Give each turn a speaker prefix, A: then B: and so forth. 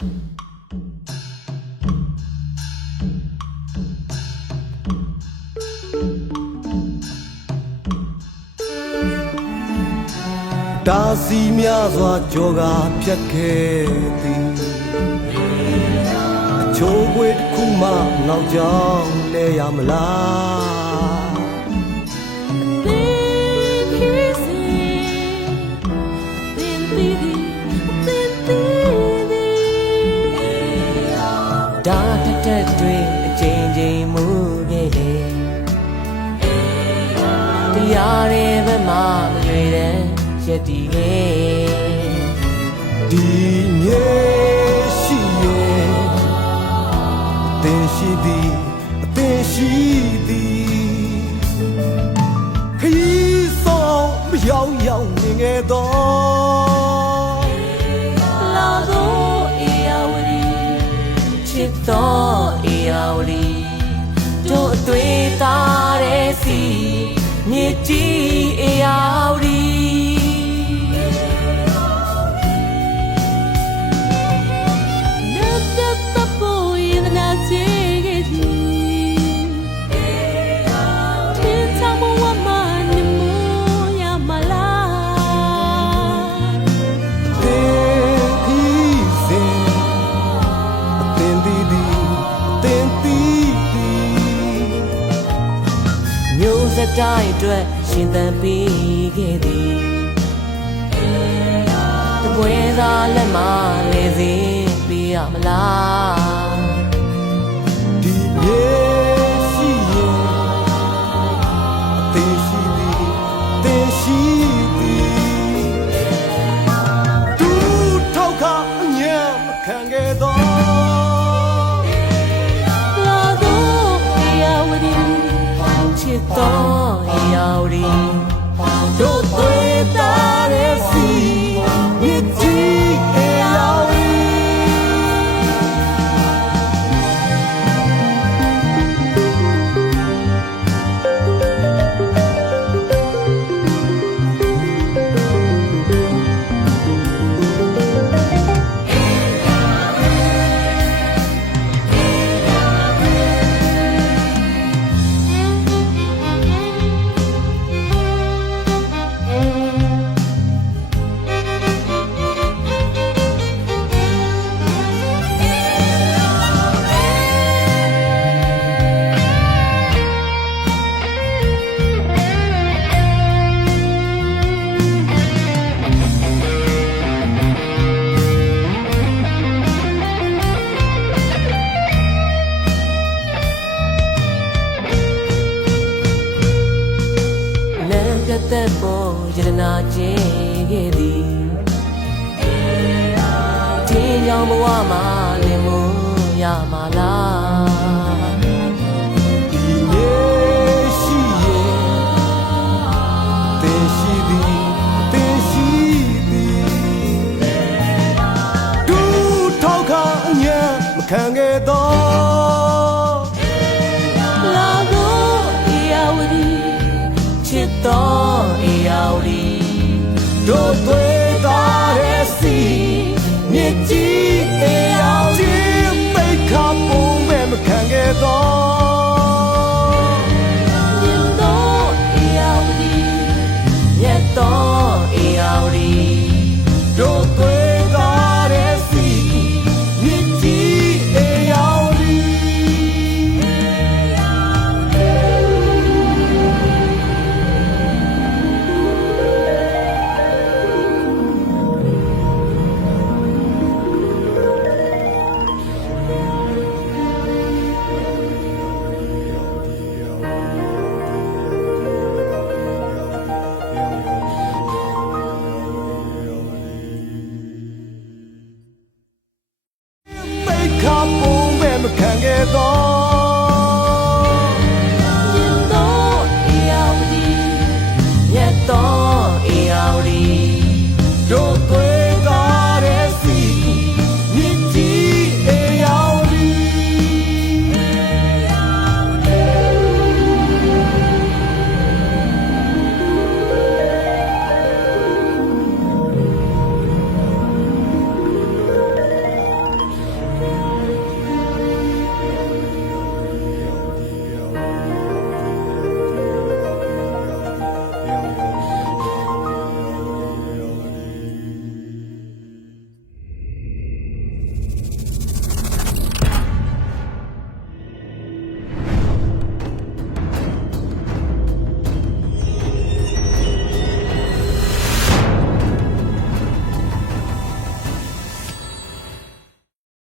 A: ဒါစီများစွာကြောကဖြတ်ခဲ့သည်အချိုးကွေးတစ်ခုမှနောက်ကြောင်လဲရမလား
B: တရားရဲ့ဘက်မှမရွေတဲ့ရည်တည်ခဲ့
A: ဒီမြေရှိရဲ့အသင်ရှိသည်အသင်ရှိသည်ခရီးဆောင်မရောက်ရောက်နေငယ်တော်
C: လာသောအေယဝတီချစ်တော်အေယဝတီတို့အသွေးသားဒီအေယာဝတီ
B: ရှင်သန်ပေးခဲ့သည်တပွဲသာလက်မလဲစေပြရမလားဒ
A: ီမြေ
B: သက်ပေါ်ယတနာခြင်းခဲ့သည်ဒီကြောင့်ဘဝမှာလင်မို့ရမှာလားဒီ
A: နေ့ရှိရဲ့တင်ရှိသည်တင်ရှိသည်ဒူထောက်ခအညာမခံခဲ့
C: 对大的心，年纪也要紧，
A: 被看不没没看得到。alrededor.